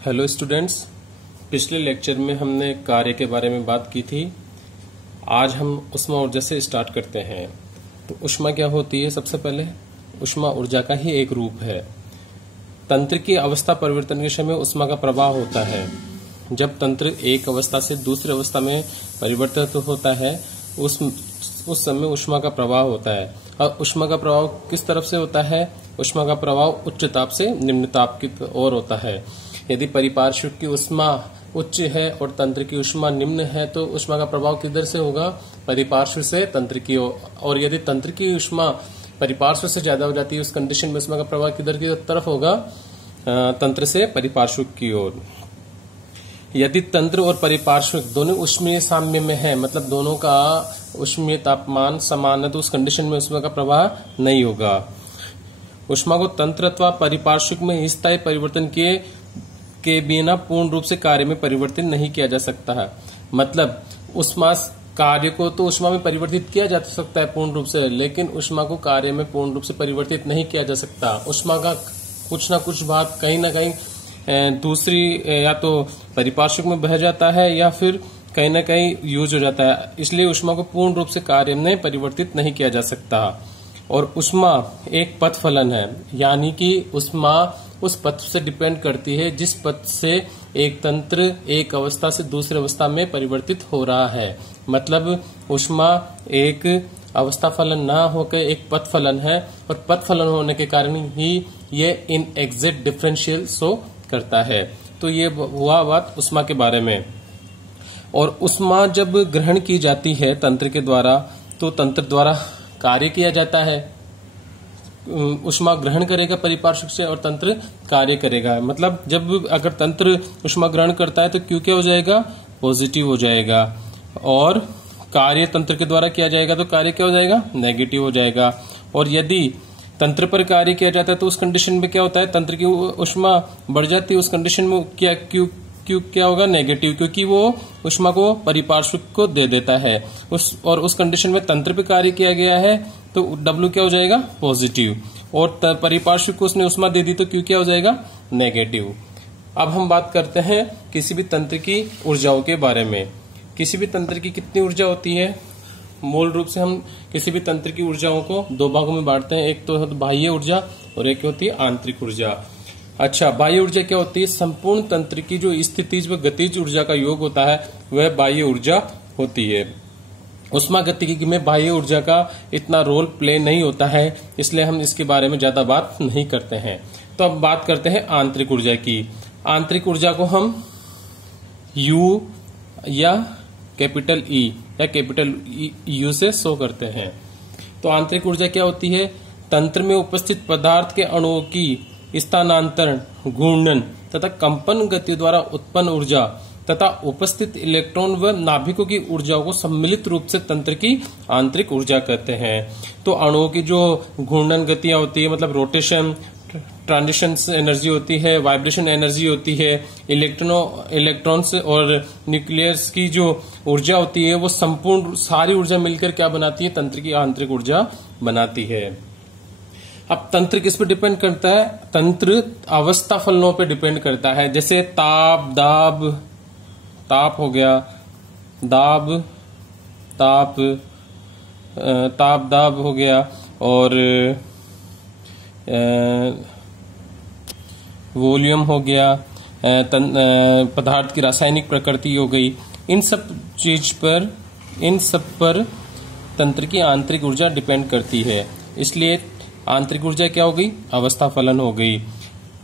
Hello students, पिछले lecture में हमने कार्य के बारे में बात की थी। आज हम ऊष्मा ऊर्जा से स्टार्ट करते हैं। तो ऊष्मा क्या होती है? सबसे पहले ऊष्मा ऊर्जा का ही एक रूप है। तंत्र की अवस्था परिवर्तन के समय ऊष्मा का प्रवाह होता है। जब तंत्र एक अवस्था से दूसरी अवस्था में परिवर्तित होता है उस समय ऊष्मा का प्रवाह होता है। और ऊष्मा का प्रवाह किस तरफ से होता है? ऊष्मा का प्रवाह उच्च ताप से निम्न ताप की ओर होता है। यदि परिपार्श्विक की ऊष्मा उच्च है और तंत्र की ऊष्मा निम्न है तो ऊष्मा का प्रभाव किधर से होगा? परिपार्श्व से तंत्र की ओर। और यदि तंत्र की ऊष्मा परिपार्श्व से ज्यादा हो जाती है उस कंडीशन में ऊष्मा का प्रभाव किधर की तरफ होगा? तंत्र से परिपार्श्विक की ओर। यदि तंत्र और परिपार्श्विक दोनों ऊष्मीय साम्य में है, मतलब दोनों का ऊष्मीय तापमान समान है, तो उस कंडीशन में ऊष्मा का प्रवाह नहीं होगा। ऊष्मा को तंत्र अथवा परिपार्श्विक में स्थायी परिवर्तन के बिना पूर्ण रूप से कार्य में परिवर्तित नहीं किया जा सकता है। मतलब ऊष्मा कार्य को तो ऊष्मा में परिवर्तित किया जा सकता है पूर्ण रूप से, लेकिन ऊष्मा को कार्य में पूर्ण रूप से परिवर्तित नहीं किया जा सकता। ऊष्मा का कुछ ना कुछ भाग कहीं ना कहीं दूसरी या तो परिपार्श्विक में बह जाता है या फिर कहीं ना कहीं यूज हो जाता है। इसलिए ऊष्मा को पूर्ण रूप से कार्य में परिवर्तित नहीं किया जा सकता। और ऊष्मा एक पथ फलन है, यानी कि ऊष्मा उस पथ से डिपेंड करती है जिस पथ से एक तंत्र एक अवस्था से दूसरी अवस्था में परिवर्तित हो रहा है। मतलब ऊष्मा एक अवस्था फलन ना होकर एक पथ फलन है, और पथ फलन होने के कारण ही ये इन एग्जैक्ट डिफरेंशियल शो करता है। तो ये हुआ बात ऊष्मा के बारे में। और ऊष्मा जब ग्रहण की जाती है तंत्र के द्वारा तो तंत्र द्वारा कार्य किया जाता है। ऊष्मा ग्रहण करेगा परिपार्श्विक से और तंत्र कार्य करेगा। मतलब जब अगर तंत्र ऊष्मा ग्रहण करता है तो क्यू क्या हो जाएगा? पॉजिटिव हो जाएगा। और कार्य तंत्र के द्वारा किया जाएगा तो कार्य क्या हो जाएगा? नेगेटिव हो जाएगा। और यदि तंत्र पर कार्य किया जाता है तो उस कंडीशन में क्या होता है? तंत्र की ऊष्मा बढ़ जाती है। उस कंडीशन में क्या क्यू क्या होगा? नेगेटिव, क्योंकि वो ऊष्मा को परिपार्श्विक को दे देता है। उस कंडीशन में तंत्र पे कार्य किया गया है तो W क्या हो जाएगा? पॉजिटिव। और परिपार्श्विक को उसने ऊष्मा दे दी तो Q क्या हो जाएगा? नेगेटिव। अब हम बात करते हैं किसी भी तंत्र की ऊर्जाओं के बारे में। किसी भी तंत्र की कितनी ऊर्जा होती है? मूल रूप से हम किसी भी तंत्र की ऊर्जाओं को दो भागों में बांटते हैं। एक तो बाह्य ऊर्जा और एक होती है आंतरिक ऊर्जा। अच्छा, बाह्य ऊर्जा क्या होती है? संपूर्ण तंत्र की जो स्थितिज व गतिज ऊर्जा का योग होता है वह बाह्य ऊर्जा होती है। ऊष्मा गतिकी में बाह्य ऊर्जा का इतना रोल प्ले नहीं होता है, इसलिए हम इसके बारे में ज्यादा बात नहीं करते हैं। तो अब बात करते हैं आंतरिक ऊर्जा की। आंतरिक ऊर्जा को हम U या कैपिटल E या कैपिटल U से शो करते हैं। तो आंतरिक ऊर्जा क्या होती है? तंत्र में उपस्थित पदार्थ के अणुओं की स्थानांतरण, घूर्णन तथा कंपन गति द्वारा उत्पन्न ऊर्जा तथा उपस्थित इलेक्ट्रॉन व नाभिकों की ऊर्जाओं को सम्मिलित रूप से तंत्र की आंतरिक ऊर्जा कहते हैं। तो अणुओं की जो घूर्णन गतियां होती है, मतलब रोटेशन, ट्रांजिशन एनर्जी होती है, वाइब्रेशन एनर्जी होती है, इलेक्ट्रॉन्स और न्यूक्लियस की जो ऊर्जा होती है, वो संपूर्ण सारी ऊर्जा मिलकर क्या बनाती है? तंत्र की आंतरिक ऊर्जा बनाती है। अब तंत्र किस पे डिपेंड करता है? तंत्र अवस्था फलनों पे डिपेंड करता है। जैसे ताप हो गया, दाब हो गया, और वॉल्यूम हो गया, पदार्थ की रासायनिक प्रकृति हो गई। इन सब पर तंत्र की आंतरिक ऊर्जा डिपेंड करती है। इसलिए आंतरिक ऊर्जा क्या हो गई? अवस्था फलन हो गई।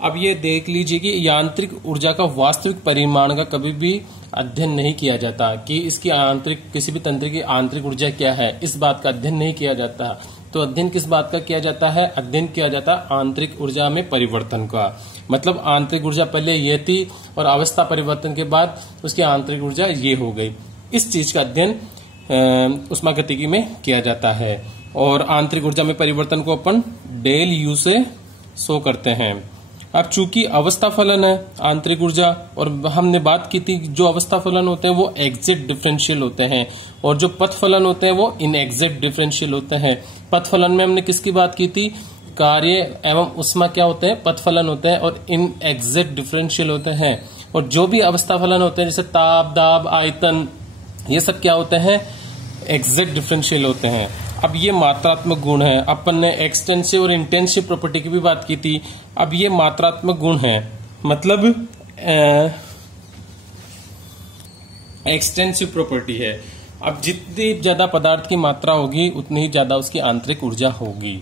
अब ये देख लीजिए कि यांत्रिक ऊर्जा का वास्तविक परिमाण का कभी भी अध्ययन नहीं किया जाता कि इसकी आंतरिक किसी भी तंत्र की आंतरिक ऊर्जा क्या है, इस बात का अध्ययन नहीं किया जाता। तो अध्ययन किस बात का किया जाता है? अध्ययन किया जाता है आंतरिक ऊर्जा में परिवर्तन का। मतलब आंतरिक ऊर्जा पहले ये थी और अवस्था परिवर्तन के बाद उसकी आंतरिक ऊर्जा ये हो गई। इस चीज का अध्ययन ऊष्मागतिकी में किया जाता है। और आंतरिक ऊर्जा में परिवर्तन को अपन डेल U से शो करते हैं। अब चूंकि अवस्था फलन है आंतरिक ऊर्जा, और हमने बात की थी जो अवस्था फलन होते हैं वो एग्जैक्ट डिफरेंशियल होते हैं और जो पथ फलन होते हैं वो इनएग्जैक्ट डिफरेंशियल होते हैं। पथ फलन में हमने किसकी बात की थी? कार्य एवं उष्मा क्या होते हैं, पथफलन होते हैं और इन एग्जैक्ट डिफरेंशियल होते हैं। और जो भी अवस्था फलन होते हैं जैसे ताप, दाब, आयतन, ये सब क्या होते हैं, एग्जैक्ट डिफरेंशियल होते हैं। अब ये मात्रात्मक गुण है। अपन ने एक्सटेंसिव और इंटेंसिव प्रॉपर्टी की भी बात की थी। अब ये मात्रात्मक गुण है, मतलब एक्सटेंसिव प्रॉपर्टी है। अब जितनी ज्यादा पदार्थ की मात्रा होगी उतनी ही ज्यादा उसकी आंतरिक ऊर्जा होगी।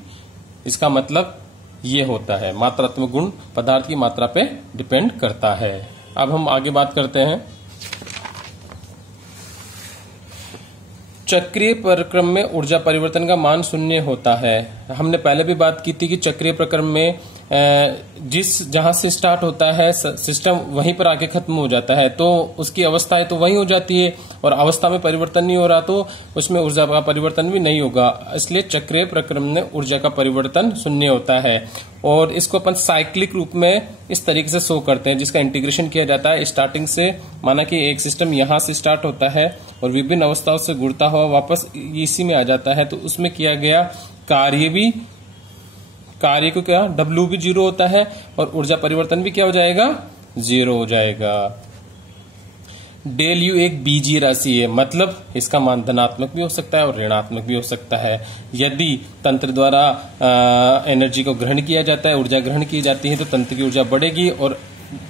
इसका मतलब ये होता है मात्रात्मक गुण पदार्थ की मात्रा पे डिपेंड करता है। अब हम आगे बात करते हैं। चक्रीय प्रक्रम में ऊर्जा परिवर्तन का मान शून्य होता है। हमने पहले भी बात की थी कि चक्रीय प्रक्रम में जहां से स्टार्ट होता है सिस्टम वहीं पर आके खत्म हो जाता है, तो उसकी अवस्थाएं तो वही हो जाती है और अवस्था में परिवर्तन नहीं हो रहा तो उसमें ऊर्जा का परिवर्तन भी नहीं होगा। इसलिए चक्रीय प्रक्रम में ऊर्जा का परिवर्तन शून्य होता है। और इसको अपन साइक्लिक रूप में इस तरीके से शो करते हैं, जिसका इंटीग्रेशन किया जाता है स्टार्टिंग से। माना कि एक सिस्टम यहां से स्टार्ट होता है और विभिन्न अवस्थाओं से गुजरता हुआ वापस इसी में आ जाता है, तो उसमें किया गया कार्य को क्या W भी 0 होता है और ऊर्जा परिवर्तन भी क्या हो जाएगा, 0 हो जाएगा। डेल यू एक बीजीय राशि है, मतलब इसका मान धनात्मक भी हो सकता है और ऋणात्मक भी हो सकता है। यदि तंत्र द्वारा एनर्जी को ग्रहण किया जाता है, ऊर्जा ग्रहण की जाती है, तो तंत्र की ऊर्जा बढ़ेगी और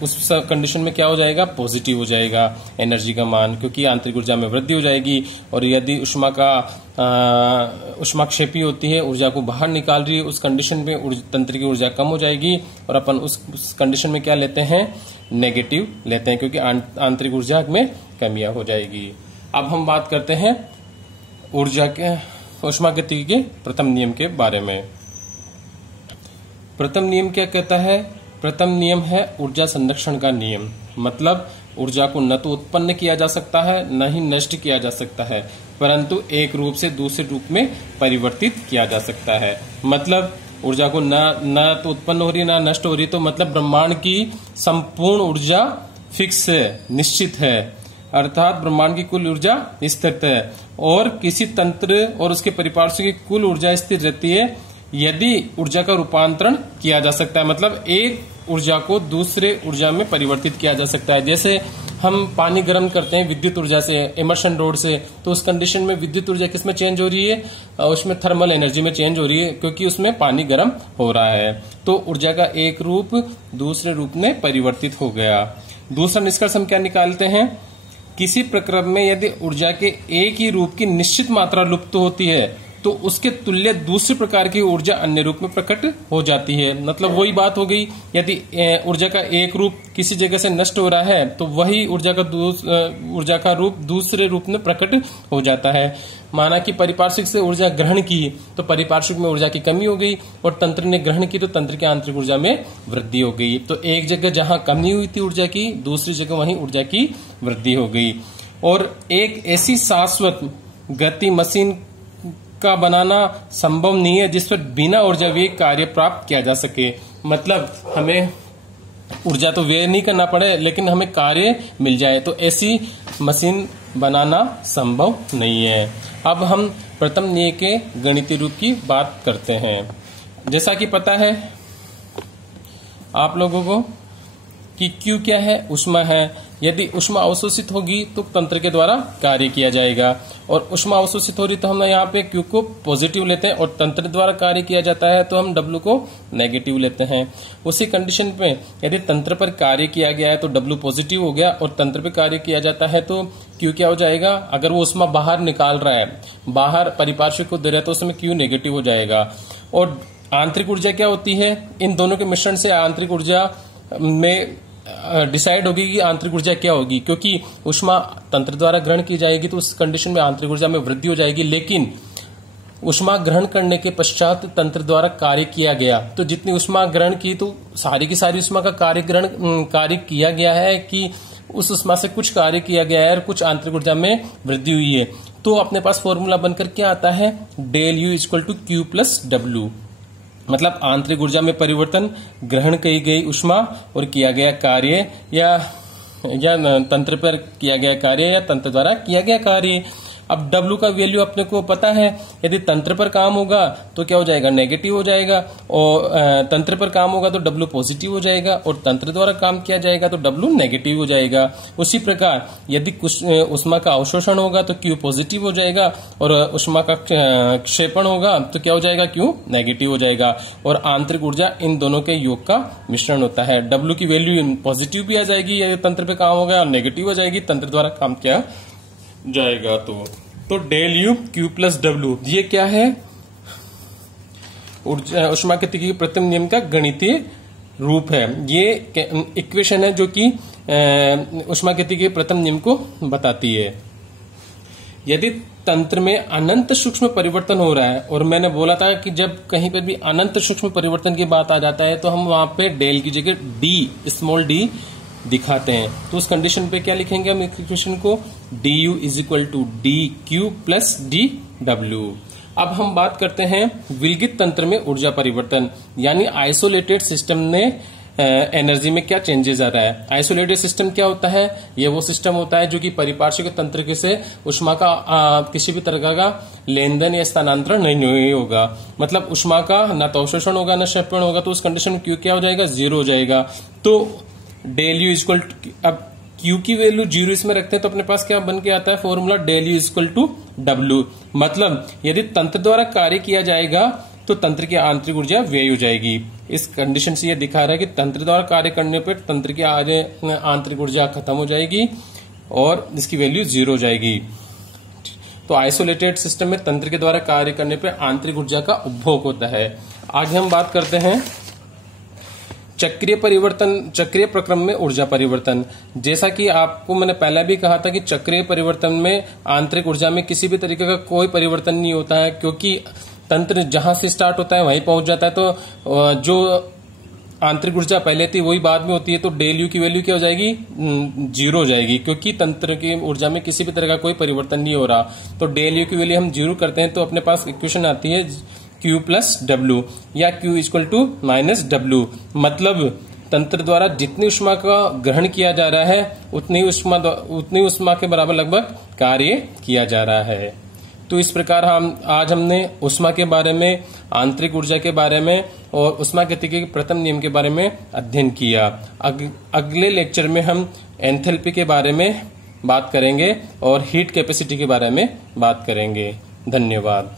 उस कंडीशन में क्या हो जाएगा, पॉजिटिव हो जाएगा एनर्जी का मान, क्योंकि आंतरिक ऊर्जा में वृद्धि हो जाएगी। और यदि ऊष्माक्षेपी होती है, ऊर्जा को बाहर निकाल रही है, उस कंडीशन में तंत्र की ऊर्जा कम हो जाएगी और अपन उस कंडीशन में क्या लेते हैं, नेगेटिव लेते हैं, क्योंकि आंतरिक ऊर्जा में कमियां हो जाएगी। अब हम बात करते हैं ऊष्मागतिकी के प्रथम नियम के बारे में। प्रथम नियम क्या कहता है, प्रथम नियम है ऊर्जा संरक्षण का नियम। मतलब ऊर्जा को न तो उत्पन्न किया जा सकता है न ही नष्ट किया जा सकता है, परंतु एक रूप से दूसरे रूप में परिवर्तित किया जा सकता है। मतलब ऊर्जा को न तो उत्पन्न हो रही है न नष्ट हो रही, तो मतलब ब्रह्मांड की संपूर्ण ऊर्जा फिक्स है, निश्चित है, अर्थात ब्रह्मांड की कुल ऊर्जा स्थिर है और किसी तंत्र और उसके परिपार्श्व की कुल ऊर्जा स्थिर रहती है यदि ऊर्जा का रूपांतरण किया जा सकता है। मतलब एक ऊर्जा को दूसरे ऊर्जा में परिवर्तित किया जा सकता है। जैसे हम पानी गर्म करते हैं विद्युत ऊर्जा से, इमर्शन रॉड से, तो उस कंडीशन में विद्युत ऊर्जा किसमें चेंज हो रही है, उसमें थर्मल एनर्जी में चेंज हो रही है, क्योंकि उसमें पानी गर्म हो रहा है। तो ऊर्जा का एक रूप दूसरे रूप में परिवर्तित हो गया। दूसरा निष्कर्ष हम क्या निकालते हैं, किसी प्रक्रम में यदि ऊर्जा के एक ही रूप की निश्चित मात्रा लुप्त होती है तो उसके तुल्य दूसरे प्रकार की ऊर्जा अन्य रूप में प्रकट हो जाती है। मतलब वही बात हो गई, यदि ऊर्जा का एक रूप किसी जगह से नष्ट हो रहा है तो वही ऊर्जा का रूप दूसरे रूप में प्रकट हो जाता है। माना कि परिपार्श्विक से ऊर्जा ग्रहण की तो परिपार्श्विक में ऊर्जा की कमी हो गई और तंत्र ने ग्रहण की तो तंत्र की आंतरिक ऊर्जा में वृद्धि हो गई। तो एक जगह जहां कमी हुई थी ऊर्जा की, दूसरी जगह वहीं ऊर्जा की वृद्धि हो गई। और एक ऐसी शाश्वत गति मशीन का बनाना संभव नहीं है जिस पर बिना ऊर्जा व्यय कार्य प्राप्त किया जा सके। मतलब हमें ऊर्जा तो व्यय नहीं करना पड़े लेकिन हमें कार्य मिल जाए, तो ऐसी मशीन बनाना संभव नहीं है। अब हम प्रथम नियम के गणितीय रूप की बात करते हैं। जैसा कि पता है आप लोगों को कि Q क्या है, ऊष्मा है। यदि ऊष्मा अवशोषित होगी तो तंत्र के द्वारा कार्य किया जाएगा, और ऊष्मा अवशोषित हो रही तो हम यहाँ पे Q को पॉजिटिव लेते हैं और तंत्र द्वारा कार्य किया जाता है तो हम W को नेगेटिव लेते हैं। उसी कंडीशन पे यदि तंत्र पर कार्य किया गया है तो W पॉजिटिव हो गया और तंत्र पे कार्य किया जाता है तो Q क्या हो जाएगा, अगर वो ऊष्मा बाहर निकाल रहा है, बाहर परिपार्श्विक को दे रहा है तो उसमें Q नेगेटिव हो जाएगा। और आंतरिक ऊर्जा क्या होती है, इन दोनों के मिश्रण से आंतरिक ऊर्जा में डिसाइड होगी कि आंतरिक ऊर्जा क्या होगी, क्योंकि ऊष्मा तंत्र द्वारा ग्रहण की जाएगी तो उस कंडीशन में आंतरिक ऊर्जा में वृद्धि हो जाएगी। लेकिन ऊष्मा ग्रहण करने के पश्चात तंत्र द्वारा कार्य किया गया तो जितनी ऊष्मा ग्रहण की तो सारी की सारी ऊष्मा का कार्य किया गया है कि उस ऊष्मा से कुछ कार्य किया गया है और कुछ आंतरिक ऊर्जा में वृद्धि हुई है। तो अपने पास फॉर्मूला बनकर क्या आता है, del U equal to Q plus W। मतलब आंतरिक ऊर्जा में परिवर्तन, ग्रहण की गई ऊष्मा और किया गया कार्य या तंत्र पर किया गया कार्य या तंत्र द्वारा किया गया कार्य। अब W का वैल्यू अपने को पता है, यदि तंत्र पर काम होगा तो क्या हो जाएगा, नेगेटिव हो जाएगा, और तंत्र पर काम होगा तो W पॉजिटिव हो जाएगा, और तंत्र द्वारा काम किया जाएगा तो W नेगेटिव हो जाएगा। उसी प्रकार यदि ऊष्मा का अवशोषण होगा तो Q पॉजिटिव हो जाएगा, और ऊष्मा का क्षेपण होगा तो क्या हो जाएगा, Q नेगेटिव हो जाएगा। और आंतरिक ऊर्जा इन दोनों के योग का मिश्रण होता है। W की वैल्यू पॉजिटिव भी आ जाएगी यदि तंत्र पे काम होगा, और नेगेटिव हो जाएगी तंत्र द्वारा काम किया जाएगा। तो del U Q plus W, ये क्या है, ऊष्मागतिकी के प्रथम नियम का गणितीय रूप है। ये इक्वेशन है जो कि ऊष्मागतिकी के प्रथम नियम को बताती है। यदि तंत्र में अनंत सूक्ष्म परिवर्तन हो रहा है, और मैंने बोला था कि जब कहीं पर भी अनंत सूक्ष्म परिवर्तन की बात आ जाता है तो हम वहां पे डेल की जगह डी, स्मॉल डी दिखाते हैं। तो उस कंडीशन पे क्या लिखेंगे हम इक्वेशन को, D U is equal to D Q plus D W. अब हम बात करते हैं विलगित तंत्र में ऊर्जा परिवर्तन, यानी आइसोलेटेड सिस्टम में एनर्जी में क्या चेंजेस आ रहा है। आइसोलेटेड सिस्टम क्या होता है, ये वो सिस्टम होता है जो कि परिपार्श्विक तंत्र से ऊष्मा का किसी भी तरह का लेन देन या स्थानांतरण नहीं होगा। मतलब ऊष्मा का ना तो अवशोषण होगा ना क्षेपण होगा, तो उस कंडीशन में क्यू क्या हो जाएगा, जीरो हो जाएगा। तो डेल यू इक्वल टू, अब क्यू की वैल्यू जीरो इसमें रखते हैं तो अपने पास क्या बन के आता है formula, del U equal to W. मतलब यदि तंत्र द्वारा कार्य किया जाएगा तो तंत्र की आंतरिक ऊर्जा व्यय हो जाएगी। इस कंडीशन से यह दिखा रहा है कि तंत्र द्वारा कार्य करने पर तंत्र की आंतरिक ऊर्जा खत्म हो जाएगी और इसकी वैल्यू जीरो हो जाएगी। तो आइसोलेटेड सिस्टम में तंत्र के द्वारा कार्य करने पर आंतरिक ऊर्जा का उपभोग होता है। आगे हम बात करते हैं चक्रीय परिवर्तन, चक्रीय प्रक्रम में ऊर्जा परिवर्तन। जैसा कि आपको मैंने पहले भी कहा था कि चक्रीय परिवर्तन में आंतरिक ऊर्जा में किसी भी तरीके का कोई परिवर्तन नहीं होता है, क्योंकि तंत्र जहां से स्टार्ट होता है वहीं पहुंच जाता है। तो जो आंतरिक ऊर्जा पहले थी वही बाद में होती है। तो डेल यू की वैल्यू क्या हो जाएगी, जीरो हो जाएगी, क्योंकि तंत्र की ऊर्जा में किसी भी तरह का कोई परिवर्तन नहीं हो रहा। तो डेल यू की वैल्यू हम जीरो करते हैं तो अपने पास इक्वेशन आती है Q प्लस डब्ल्यू, या Q equal to minus W. मतलब तंत्र द्वारा जितनी ऊष्मा का ग्रहण किया जा रहा है उतनी ऊष्मा के बराबर लगभग कार्य किया जा रहा है। तो इस प्रकार आज हमने ऊष्मा के बारे में, आंतरिक ऊर्जा के बारे में और ऊष्मागतिकी के प्रथम नियम के बारे में अध्ययन किया। अगले लेक्चर में हम एंथैल्पी के बारे में बात करेंगे और हीट कैपेसिटी के बारे में बात करेंगे। धन्यवाद।